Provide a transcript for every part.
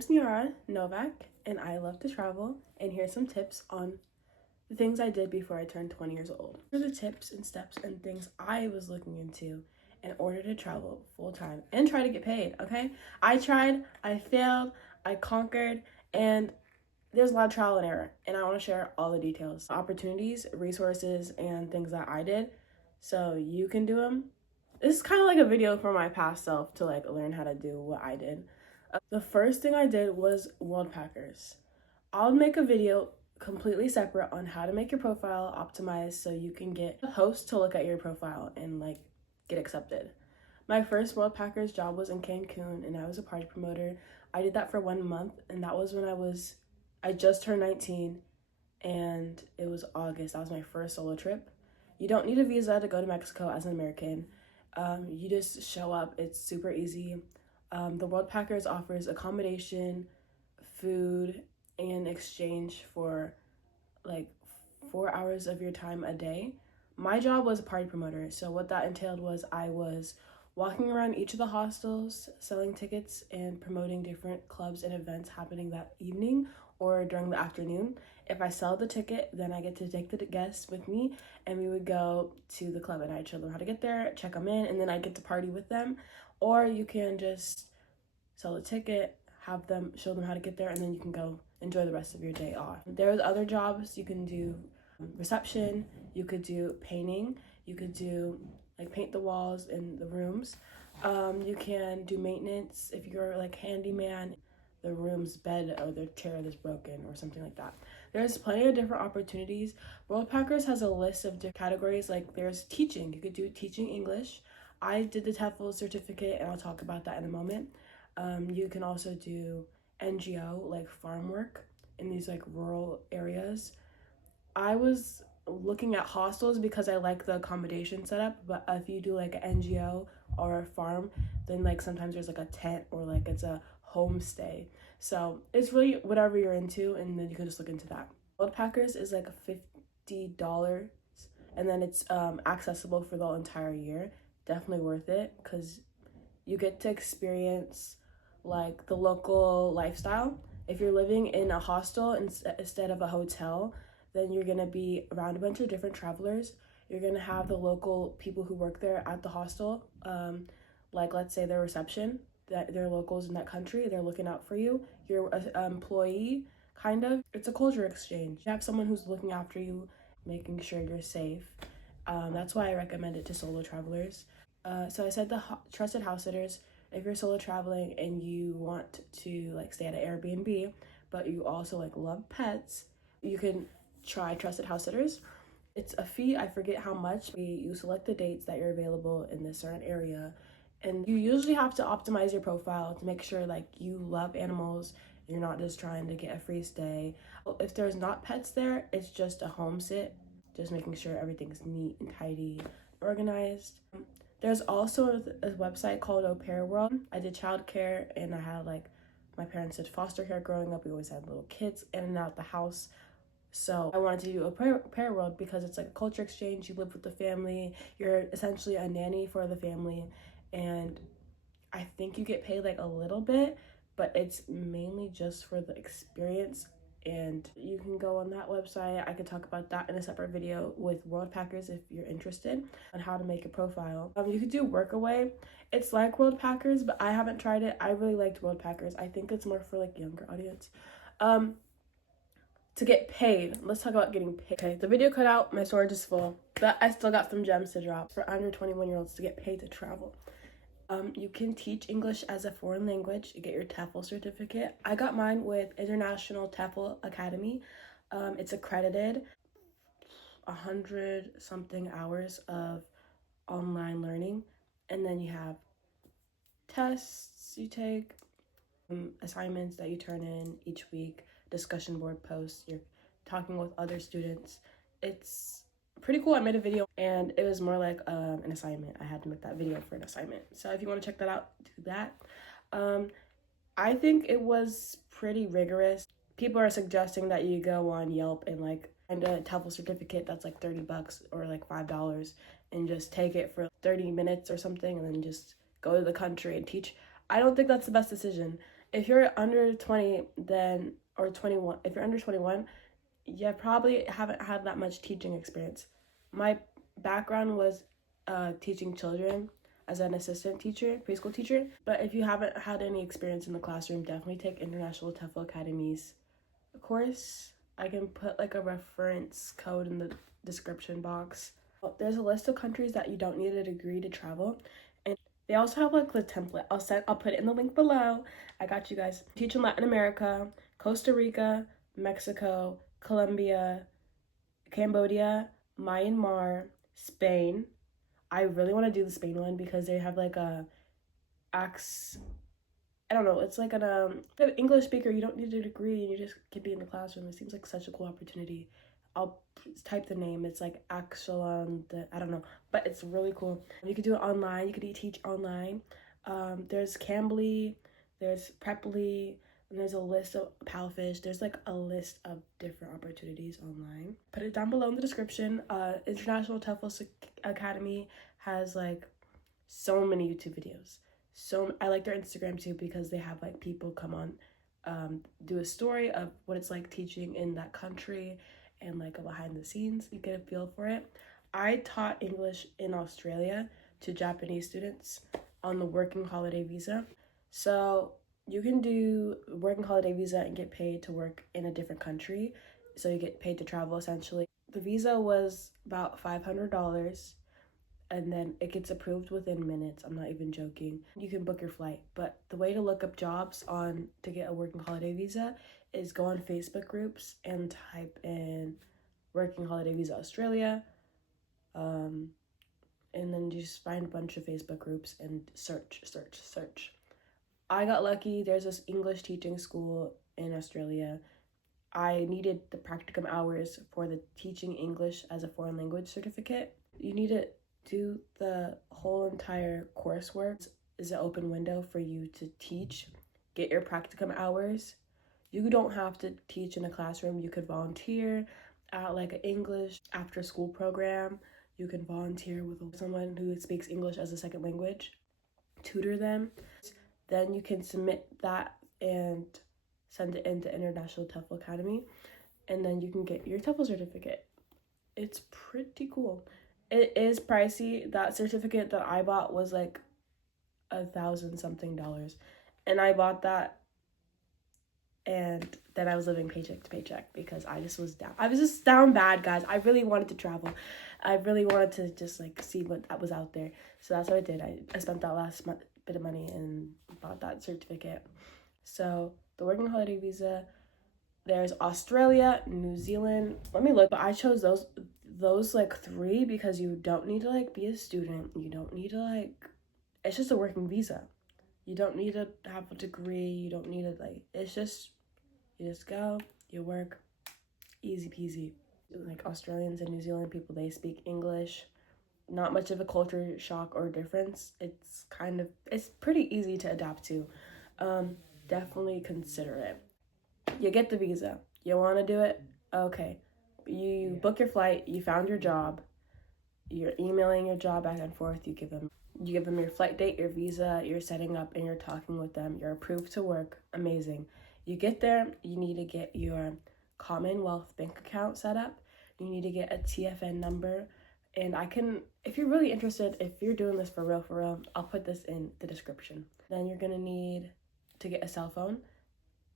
name's Niara Novak, and I love to travel, and here's some tips on the things I did before I turned 20 years old. Here are the tips and steps and things I was looking into in order to travel full-time and try to get paid, okay? I tried, I failed, I conquered, and there's a lot of trial and error, and I want to share all the details, opportunities, resources, and things that I did so you can do them. This is kind of like a video for my past self to learn how to do what I did. The first thing I did was worldpackers. I'll make a video completely separate on how to make your profile optimized so you can get a host to look at your profile and get accepted. My first worldpackers job was in Cancun, and I was a party promoter. I did that for 1 month, and that was when I just turned 19, and it was August. That was my first solo trip. You don't need a visa to go to Mexico as an American. You just show up. It's super easy. The worldpackers offers accommodation, food, in exchange for 4 hours of your time a day. My job was a party promoter, so what that entailed was I was walking around each of the hostels, selling tickets and promoting different clubs and events happening that evening or during the afternoon. If I sell the ticket, then I get to take the guests with me, and we would go to the club and I'd show them how to get there, check them in, and then I get to party with them. Or you can just sell the ticket, have them show them how to get there, and then you can go enjoy the rest of your day off. There's other jobs. You can do reception, you could do painting, you could do paint the walls in the rooms. You can do maintenance if you're handyman, the room's bed or the chair that's broken or something like that. There's plenty of different opportunities. Worldpackers has a list of different categories. There's teaching. You could do teaching English. I did the TEFL certificate, and I'll talk about that in a moment. You can also do NGO, farm work in these rural areas. I was looking at hostels because I like the accommodation setup, but if you do an NGO or a farm, then sometimes there's a tent or it's a homestay. So it's really whatever you're into, and then you can just look into that. Worldpackers is $50, and then it's accessible for the entire year. Definitely worth it because you get to experience the local lifestyle. If you're living in a hostel instead of a hotel, then you're gonna be around a bunch of different travelers. You're gonna have the local people who work there at the hostel, let's say their reception, that they're locals in that country, they're looking out for you. You're an employee, kind of. It's a culture exchange. You have someone who's looking after you, making sure you're safe. That's why I recommend it to solo travelers. So I said the trusted house sitters. If you're solo traveling and you want to stay at an Airbnb, but you also love pets, you can try trusted house sitters. It's a fee, I forget how much. You select the dates that you're available in this certain area, and you usually have to optimize your profile to make sure you love animals and you're not just trying to get a free stay. If there's not pets there, it's just a home sit, just making sure everything's neat and tidy, organized. There's also a website called Aupair World. I did childcare, and I had my parents did foster care growing up. We always had little kids in and out the house. So I wanted to do Aupair World because it's a culture exchange. You live with the family. You're essentially a nanny for the family. And I think you get paid a little bit, but it's mainly just for the experience. And you can go on that website. I could talk about that in a separate video with worldpackers if you're interested on how to make a profile. You could do workaway. It's like worldpackers, but I haven't tried it. I really liked worldpackers. I think it's more for younger audience. To get paid, let's talk about getting paid. Okay, the video cut out, my storage is full, but I still got some gems to drop for under 21-year-olds to get paid to travel. You can teach English as a foreign language. You get your TEFL certificate. I got mine with International TEFL Academy. It's accredited, 100 something hours of online learning, and then you have tests you take, assignments that you turn in each week, discussion board posts, you're talking with other students. It's pretty cool. I made a video, and it was more like an assignment. I had to make that video for an assignment. So if you want to check that out, do that. I think it was pretty rigorous. People are suggesting that you go on Yelp and find a TEFL certificate that's $30 or $5 and just take it for 30 minutes or something, and then just go to the country and teach. I don't think that's the best decision. If you're under 20, then, or 21, if you're under 21, you probably haven't had that much teaching experience. My background was teaching children as an assistant teacher, preschool teacher. But if you haven't had any experience in the classroom, definitely take International TEFL Academy's course. I can put like a reference code in the description box. There's a list of countries that you don't need a degree to travel, and they also have like the template. I'll put it in the link below. I got you guys. Teach in Latin America, Costa Rica, Mexico, Colombia, Cambodia, Myanmar, Spain. I really want to do the Spain one because they have like a ax I don't know, it's like an English speaker, you don't need a degree and you just can be in the classroom. It seems like such a cool opportunity. I'll type the name. It's like Axelon, I don't know, but it's really cool. You could do it online. You could teach online. There's Cambly, there's Preply, and there's a list of Palfish. There's like a list of different opportunities online. Put it down below in the description. International TEFL Academy has like so many YouTube videos. So I like their Instagram too because they have like people come on, do a story of what it's like teaching in that country and like a behind the scenes. You get a feel for it. I taught English in Australia to Japanese students on the working holiday visa. So you can do working holiday visa and get paid to work in a different country. So you get paid to travel essentially. The visa was about $500 and then it gets approved within minutes. I'm not even joking. You can book your flight, but the way to look up jobs to get a working holiday visa is go on Facebook groups and type in working holiday visa Australia, and then you just find a bunch of Facebook groups and search. I got lucky. There's this English teaching school in Australia. I needed the practicum hours for the teaching English as a foreign language certificate. You need to do the whole entire coursework. Is an open window for you to teach, get your practicum hours. You don't have to teach in a classroom. You could volunteer at like an English after school program. You can volunteer with someone who speaks English as a second language, tutor them. Then you can submit that and send it into International TEFL Academy, and then you can get your TEFL certificate. It's pretty cool. It is pricey. That certificate that I bought was like $1,000 something, and I bought that, and then I was living paycheck to paycheck because I just was down. I was just down bad, guys. I really wanted to travel. I really wanted to just like see what was out there. So that's what I did. I spent that last bit of money and bought that certificate. So the working holiday visa, there's Australia, New Zealand. Let me look. But I chose those like 3 because you don't need to like be a student. You don't need to like, it's just a working visa. You don't need to have a degree. You don't need to like, it's just, you just go, you work, easy peasy. Like Australians and New Zealand people, they speak English. Not much of a culture shock or difference. It's pretty easy to adapt to. Definitely consider it. You get the visa. You want to do it? Okay. You book your flight. You found your job. You're emailing your job back and forth. You give them your flight date, your visa, you're setting up, and you're talking with them. You're approved to work. Amazing. You get there. You need to get your Commonwealth bank account set up. You need to get a TFN number. And if you're really interested, if you're doing this for real, I'll put this in the description. Then you're going to need to get a cell phone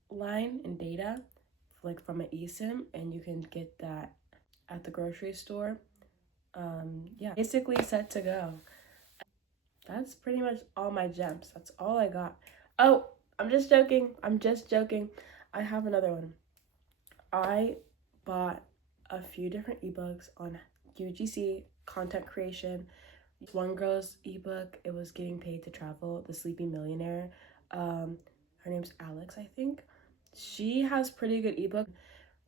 line and data, like from an eSIM, and you can get that at the grocery store. Yeah, basically set to go. That's pretty much all my gems. That's all I got. Oh, I'm just joking. I have another one. I bought a few different ebooks on UGC content creation. One girl's ebook, it was Getting Paid to Travel, The Sleepy Millionaire. Her name's Alex, I think. She has pretty good ebook.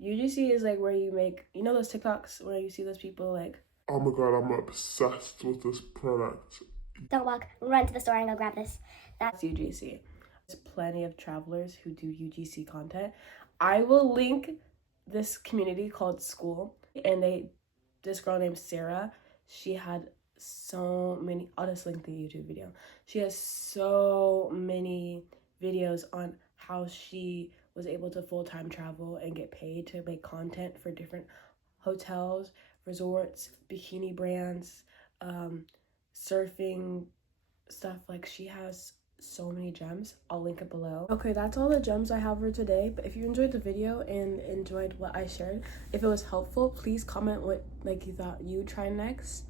UGC is like where you make, those TikToks where you see those people like, oh my god, I'm obsessed with this product. Don't walk, run to the store and go grab this. That's UGC. There's plenty of travelers who do UGC content. I will link this community called School, and this girl named Sarah, she had so many, I'll just link the YouTube video. She has so many videos on how she was able to full-time travel and get paid to make content for different hotels, resorts, bikini brands, surfing stuff. Like, she has so many gems. I'll link it below. Okay, that's all the gems I have for today. But if you enjoyed the video and enjoyed what I shared, if it was helpful, please comment what like you thought you'd try next.